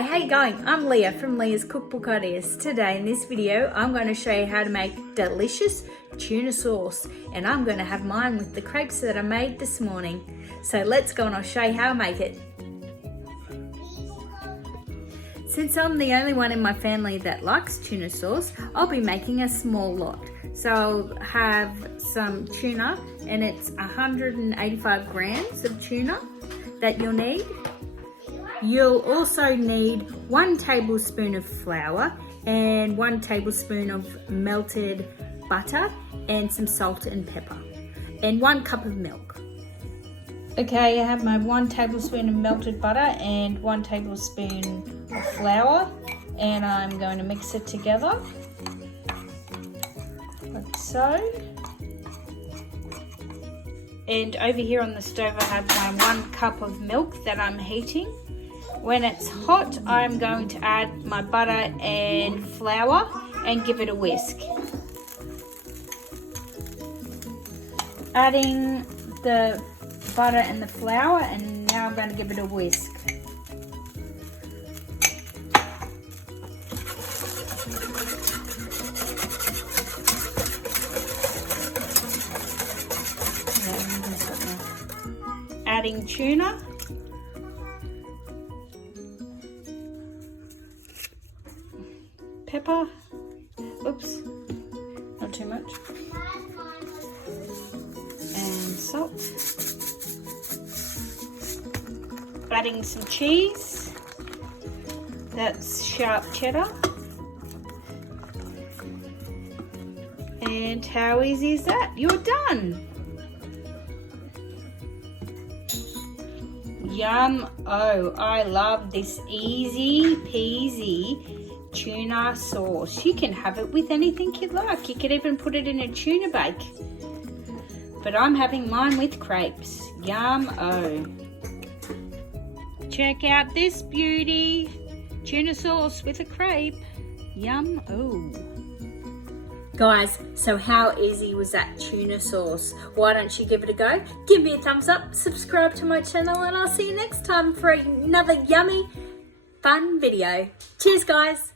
Hi, how you going? I'm Leah from Leah's Cookbook Ideas. Today in this video, I'm going to show you how to make delicious tuna sauce, and I'm going to have mine with the crepes that I made this morning. So let's go and I'll show you how to make it. Since I'm the only one in my family that likes tuna sauce, I'll be making a small lot. So I'll have some tuna, and it's 185 grams of tuna that you'll need. You'll also need 1 tablespoon of flour and 1 tablespoon of melted butter and some salt and pepper and 1 cup of milk. Okay, I have my 1 tablespoon of melted butter and 1 tablespoon of flour, and I'm going to mix it together like so. And over here on the stove I have my 1 cup of milk that I'm heating. When it's hot, I'm going to add my butter and flour and give it a whisk. Adding the butter and the flour, and now I'm going to give it a whisk. Adding tuna. Pepper, oops, not too much, and salt. Adding some cheese, that's sharp cheddar. And how easy is that? You're done. Yum. Oh, I love this easy peasy tuna sauce. You can have it with anything you like. You could even put it in a tuna bake. But I'm having mine with crepes. Yum-o. Check out this beauty. Tuna sauce with a crepe. Yum-o. Guys, so how easy was that tuna sauce? Why don't you give it a go? Give me a thumbs up, subscribe to my channel, and I'll see you next time for another yummy, fun video. Cheers, guys.